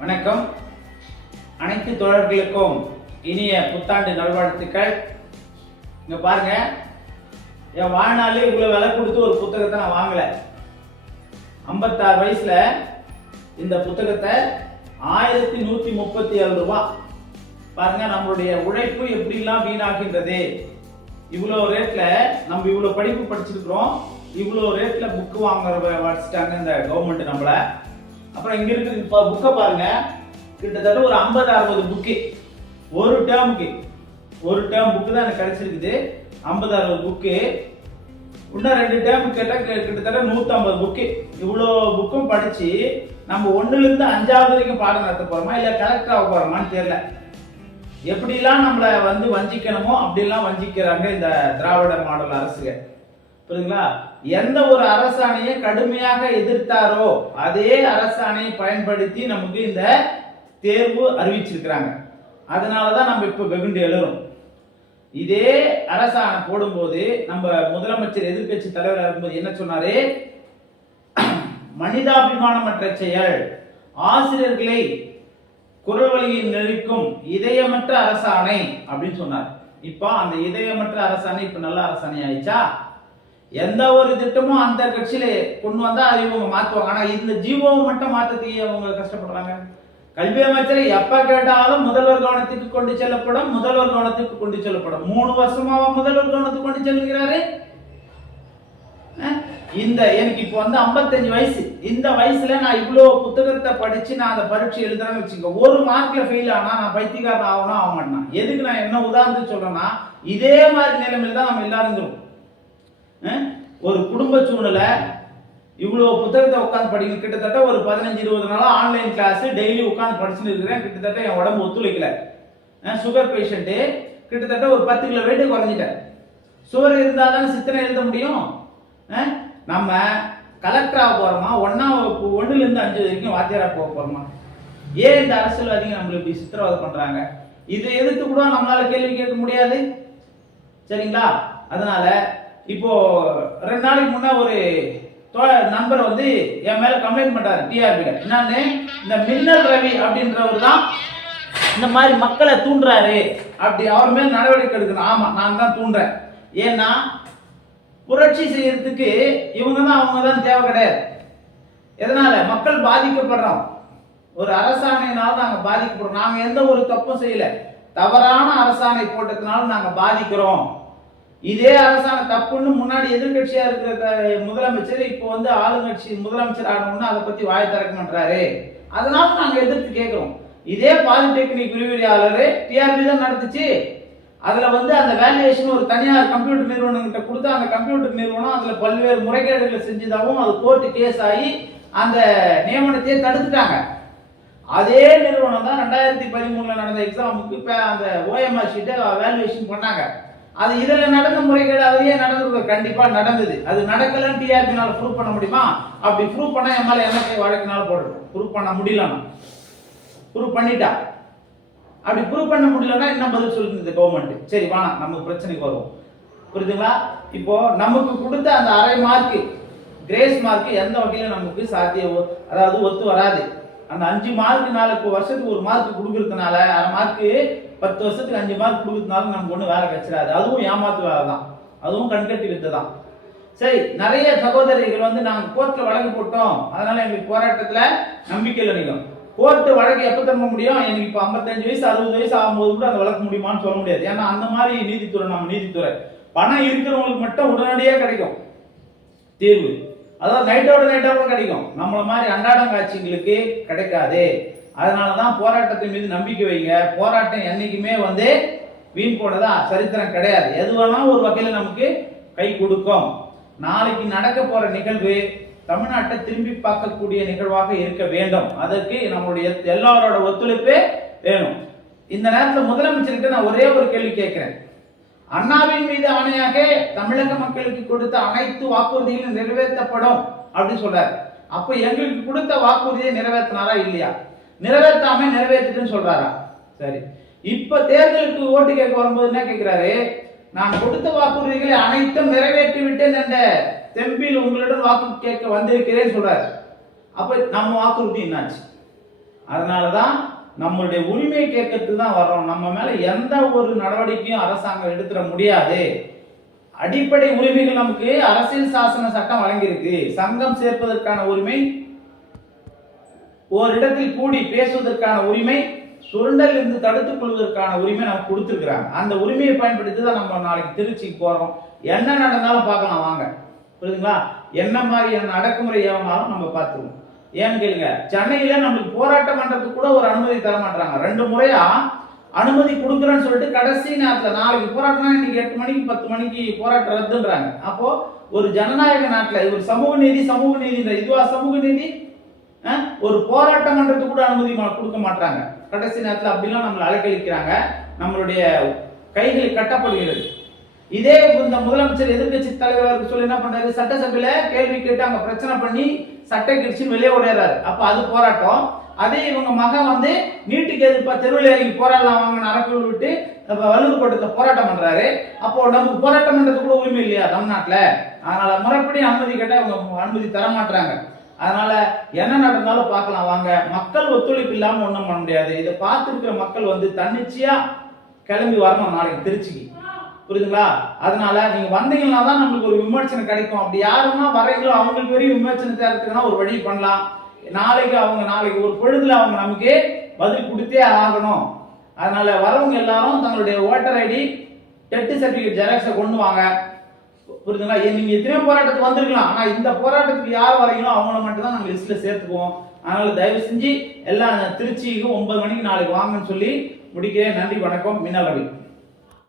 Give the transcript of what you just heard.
வணக்கம். அனைத்து தோழர்களுக்கும் இனிய புத்தாண்டு நல்வாழ்த்துக்கள். இங்க பாருங்க, என் வாழ்நாளே இவ்வளவு விலை கொடுத்து ஒரு புத்தகத்தை நான் வாங்கல. 56 வயசுல இந்த புத்தகத்தை 1137 ரூபாய். பாருங்க, நம்மளுடைய உழைப்பு எப்படிலாம் வீணாகின்றது. இவ்வளவு ரேட்ல நம்ம இவ்வளவு படிப்பு படிச்சிருக்கிறோம், இவ்வளவு ரேட்ல புக்கு வாங்குற வச்சுட்டாங்க இந்த கவர்மெண்ட் நம்மள. அப்புறம் இங்க இருக்கிற புக்கை பாருங்க, கிட்டத்தட்ட ஒரு 50-60 புக்கு ஒரு டேர்ம் புக்கு தான் எனக்கு கிடைச்சிருக்குது. 50-60 புக்கு. இன்னும் 2 டேர்ம் கேட்டா கிட்டத்தட்ட 150 புக்கு. இவ்வளோ புக்கும் படிச்சு நம்ம 1ல இருந்து 5வது வரைக்கும் பாடம் நடத்த போறோமா இல்ல கலெக்டர் ஆக போறோமான்னு தெரியல. எப்படிலாம் நம்மளை வஞ்சிக்கணுமோ அப்படிலாம் வஞ்சிக்கிறாங்க இந்த திராவிட மாடல் அரசுக. புரியுதுங்களா? எந்த ஒரு அரசாணையை கடுமையாக எதிர்த்தாரோ அதே அரசாணையை பயன்படுத்தி நமக்கு இந்த தேர்வு அறிவிச்சிருக்கிறாங்க. அதனாலதான் நம்ம இப்ப வெகுண்டு எழுறோம். இதே அரசாணை போடும்போது நம்ம முதலமைச்சர் எதிர்கட்சி தலைவர் இருக்கும்போது என்ன சொன்னாரு? மனிதாபிமானமற்ற செயல், ஆசிரியர்களை குரல் வழியில் நெருக்கும் இதயமற்ற அரசாணை அப்படின்னு சொன்னார். இப்ப அந்த இதயமற்ற அரசாணை இப்ப நல்ல அரசாணை ஆயிடுச்சா? எந்த ஒரு திட்டமும் அந்த கட்சியில கொண்டு வந்தா அதை இவங்க மாத்துவாங்க. ஆனா இந்த ஜீவோவை மட்டும் மாற்றத்தையே அவங்க கஷ்டப்படுறாங்க. கல்வி அமைச்சரை எப்ப கேட்டாலும் முதல்வர் கவனத்துக்கு கொண்டு செல்லப்படும், முதல்வர் கவனத்துக்கு கொண்டு செல்லப்படும். 3 வருஷமா முதல்வர் கவனத்துக்கு கொண்டு செல்கிறாரு. இந்த எனக்கு இப்போ 55 வயசு. இந்த வயசுல நான் இவ்வளவு புத்தகத்தை படிச்சு நான் அந்த பரீட்சை எழுதுறேன்னு வச்சுக்கோ, ஒரு மார்க்ல ஃபெயில் ஆனா நான் பைத்தியக்காரன் ஆகணும் ஆக மாட்டேன். எதுக்கு நான் என்ன உதாரணத்துக்கு சொல்றேன்னா, இதே மாதிரி நிலைமையில தான் நம்ம எல்லாரும் இருக்கிறோம். ஒரு குடும்ப சூழ்நிலை, இவ்வளவு புத்தகத்தை உட்காந்து படிக்கணும். கிட்டத்தட்ட ஒரு 15-20 நாளா ஆன்லைன் கிளாஸ் டெய்லி உட்காந்து படிச்சுட்டு இருக்கிறேன். கிட்டத்தட்ட என் உடம்பு ஒத்துழைக்கல. சுகர் பேஷண்ட், கிட்டத்தட்ட ஒரு 10 கிலோ வெயிட் குறைஞ்சிட்டேன். சுகர் இருந்தா தான் சித்தனை எழுத முடியும். நம்ம கலெக்டரா போறோமா, 1ல இருந்து 5 வரைக்கும் வாத்தியாரா போக போறோமா? ஏன் இந்த அரசியல்வாதிகள் நம்மளுக்கு இப்படி சித்திரவதை பண்றாங்க? இதை எதிர்த்து கூட நம்மளால கேள்வி கேட்க முடியாது. சரிங்களா? அதனால இப்போ 2 நாளைக்கு முன்ன ஒரு நண்பர் என் மேல கம்ப்ளைண்ட் பண்றாரு டிஆர்பில. என்னன்னு, இந்த மின்னல் ரவி அப்படின்றவர் தான் இந்த மாதிரி மக்களை தூண்டுறாரு, அப்படி அவர் மேல நடவடிக்கை எடுக்கணும். ஆமா, நான் தான் தூண்டுறேன். ஏன்னா புரட்சி செய்யறதுக்கு இவங்க தான் அவங்க தான் தேவை கிடையாது. எதனால? மக்கள் பாதிக்கப்படுறோம். ஒரு அரசாணையினால நாங்க பாதிக்கப்படுறோம். நாங்க எந்த ஒரு தப்பும் செய்யல, தவறான அரசாணை போட்டதுனால நாங்க பாதிக்கிறோம். இதே அரசாணை தப்புன்னு முன்னாடி எதிர்கட்சியா இருக்கிற முதலமைச்சர் இப்போ ஆளுங்கட்சி முதலமைச்சர் ஆகணும்னு அதை பத்தி வாய் திறக்க மாட்டாரு. அதனால நாங்க எதிர்த்து கேட்கிறோம். இதே பாலிடெக்னிக் விரிவுரையாளர் டிஆர்பி தான் நடத்துச்சு. அதுல அந்த வேல்யூவேஷன் ஒரு தனியார் கம்ப்யூட்டர் நிறுவனம் கிட்ட கொடுத்து அந்த கம்ப்யூட்டர் நிறுவனம் அதுல பல்வேறு முறைகேடுகளை செஞ்சதாகவும் அது கோர்ட்டு கேஸ் ஆகி அந்த நியமனத்தையே தடுத்துட்டாங்க. அதே நிறுவனம் தான் 2013 நடந்த எக்ஸாமுக்கு இப்ப அந்த ஓஎம்ஆர் ஷீட்டை வேல்யூவேஷன் பண்ணாங்க. அது இதுல நடந்த முறைகேடு அதுலயே நடந்தது, கண்டிப்பா நடந்தது. அது நடக்கலன்னு டிஆர்பினால ப்ரூவ் பண்ண முடியுமா? அப்படி ப்ரூவ் பண்ணா என் மேல என்ன வழக்கினால போடணும். ப்ரூவ் பண்ண முடியலன்னா ப்ரூவ் பண்ணிட்டா. அப்படி ப்ரூவ் பண்ண முடியலன்னா என்ன பதில் சொல்லுங்க இந்த கவர்மெண்ட்? சரி, வாங்க நம்ம பிரச்சனைக்கு வருவோம். புரியுதுங்களா? இப்போ நமக்கு கொடுத்த அந்த அரை மார்க் கிரேஸ் மார்க் எந்த வகையில நமக்கு சாத்தியம், அதாவது ஒத்து வராது. அந்த 5 மார்க் 4 வருஷத்துக்கு ஒரு மார்க் கொடுக்கறதுனால, அரை மார்க் 10 வருஷத்துக்கு 5 மார்க் கொடுக்கறதுனால நமக்கு ஒண்ணு வேலை கிடைச்சிடாது. அதுவும் ஏமாத்து வேலை தான், அதுவும் கண்கட்டி வித்து தான். சரி, நிறைய சகோதரிகள் நாங்க கோர்ட்ல வழக்கு போட்டோம், அதனால எங்களுக்கு போராட்டத்துல நம்பிக்கை இல்லை. நீங்க கோர்ட்டு வழக்கு எப்ப திரும்ப முடியும்? எனக்கு இப்ப 55 வயசு 60 வயசு ஆகும்போது கூட அந்த வழக்கு முடியுமான்னு சொல்ல முடியாது. ஏன்னா அந்த மாதிரி நீதித்துறை நம்ம நீதித்துறை. பணம் இருக்கிறவங்களுக்கு மட்டும் உடனடியாக கிடைக்கும் தீர்வு, அதாவது நைட்டோட கிடைக்கும். நம்மள மாதிரி அன்றாடம் காட்சிகளுக்கு கிடைக்காது. அதனாலதான் போராட்டத்தின் மீது நம்பிக்கை வைங்க. போராட்டம் என்னைக்குமே வீண் போனதா சரித்திரம் கிடையாது. எது வேணாலும் ஒரு வகையில நமக்கு கை கொடுக்கும். நாளைக்கு நடக்க போற நிகழ்வு தமிழ்நாட்டை திரும்பி பார்க்கக்கூடிய நிகழ்வாக இருக்க வேண்டும். அதற்கு நம்மளுடைய எல்லாரோட ஒத்துழைப்பே வேணும். இந்த நேரத்தில் முதலமைச்சர்கிட்ட நான் ஒரே ஒரு கேள்வி கேட்கிறேன். அண்ணாவின் மீது ஆணையாக தமிழக மக்களுக்கு கொடுத்த அனைத்து வாக்குறுதிகளும் நிறைவேற்றப்படும் அப்படின்னு சொல்றாரு. அப்ப எங்களுக்கு கொடுத்த வாக்குறுதியை நிறைவேற்றினாரா இல்லையா? நிறைவேற்றாம நிறைவேற்றுன்னு சொல்றாரா? சரி, இப்ப தேர்தலுக்கு ஓட்டு கேட்க வரும்போது என்ன கேட்கிறாரு? நான் கொடுத்த வாக்குறுதிகளை அனைத்தும் நிறைவேற்றி விட்டேன் என்ற தெம்பில் உங்களிடம் வாக்கு கேட்க வந்திருக்கிறேன் சொல்றாரு. அப்ப நம்ம வாக்குறுதி என்னாச்சு? அதனாலதான் நம்மளுடைய உரிமையை கேட்கறதுக்கு தான் வர்றோம். நம்ம மேல எந்த ஒரு நடவடிக்கையும் அரசாங்கம் எடுத்துட முடியாது. அடிப்படை உரிமைகள் நமக்கு அரசியல் சாசன சட்டம் வழங்கியிருக்கு. சங்கம் சேர்ப்பதற்கான உரிமை, ஓரிடத்தில் கூடி பேசுவதற்கான உரிமை, சுரண்டல் இருந்து தடுத்துக் கொள்வதற்கான உரிமை நமக்கு கொடுத்துருக்காங்க. அந்த உரிமையை பயன்படுத்தி தான் நம்ம நாளைக்கு திருச்சிக்கு போறோம். என்ன நடந்தாலும் பார்க்கலாம் வாங்க, புரியுதுங்களா? என்ன மாதிரியான அடக்குமுறை ஏவனாலும் நம்ம பார்த்துருவோம். ஏன்னு கேளுங்க, சென்னையில நம்மளுக்கு போராட்டம் பண்றதுக்கு கூட ஒரு அனுமதி தர மாட்டாங்க. 2 முறையா அனுமதி கொடுக்குறேன்னு சொல்லிட்டு கடைசி நேரத்தில் நாளைக்கு போராட்டம்னா இன்னைக்கு 8 மணிக்கு 10 மணிக்கு போராட்டம் ரத்துன்றாங்க. அப்போ ஒரு ஜனநாயக நாட்டில் இவர் சமூக நீதி இதுவா சமூக நீதி? ஒரு போராட்டம் பண்றதுக்கு கூட அனுமதி கொடுக்க மாட்டாங்க. கடைசி நேரத்தில் அப்படிலாம் நம்மளை அலைக்கழிக்கிறாங்க. நம்மளுடைய கைகள் கட்டப்படுகிறது. இதே இந்த முதலமைச்சர் எதிர்கட்சி தலைவருக்கு சொல்லி என்ன பண்றாரு, சட்டசபையில கேள்வி கேட்டு அங்க பிரச்சனை பண்ணி சட்டை கட்சி வெளியே ஓடுறாரு. அப்ப அது போராட்டம். அதே இவங்க மகன் வந்து நீட்டுக்கு எதிர்ப்பா தெருவில் இறங்கி போராடலாம் வாங்க அரசு விட்டு வல்லூர் கோட்டத்தை போராட்டம் பண்றாரு. அப்போ நமக்கு போராட்டம் பண்றது கூட உரிமை இல்லையா தமிழ்நாட்டுல? அதனால முறைப்படி அனுமதி கேட்டா அவங்க அனுமதி தர மாட்டாங்க. அதனால என்ன நடந்தாலும் பார்க்கலாம் வாங்க. மக்கள் ஒத்துழைப்பு இல்லாம ஒண்ணும் பண்ண முடியாது. இதை பார்த்துருக்கிற மக்கள் வந்து தன்னிச்சையா கிளம்பி வரணும் நாளைக்கு திருச்சிக்கு, புரியுதுங்களா? அதனால நீங்க வந்தீங்கன்னா தான் நம்மளுக்கு ஒரு விமர்சனம் கிடைக்கும். அப்படி யாருன்னா வரீங்களோ அவங்களுக்கு வரையும் விமர்சனத்தை எடுத்துக்கணும் ஒரு வழி பண்ணலாம். நாளைக்கு ஒரு பொழுதுல அவங்க நமக்கு பதில் கொடுத்தே ஆகணும். அதனால வரவங்க எல்லாரும் தங்களுடைய ஓட்டர் ஐடி, டெட் சர்டிபிகேட் ஜெராக்ஸை கொண்டு வாங்க, புரியுதுங்களா? நீங்க எத்தனை போராட்டத்துக்கு வந்திருக்கலாம், ஆனா இந்த போராட்டத்துக்கு யார் வரீங்களோ அவங்கள மட்டும் தான் நம்ம லிஸ்ட்ல சேர்த்துக்குவோம். அதனால தயவு செஞ்சு எல்லாம் திருச்சிக்கு 9 மணிக்கு நாளைக்கு வாங்கன்னு சொல்லி முடிக்கிறேன். நன்றி, வணக்கம். மின்னல் ரவி.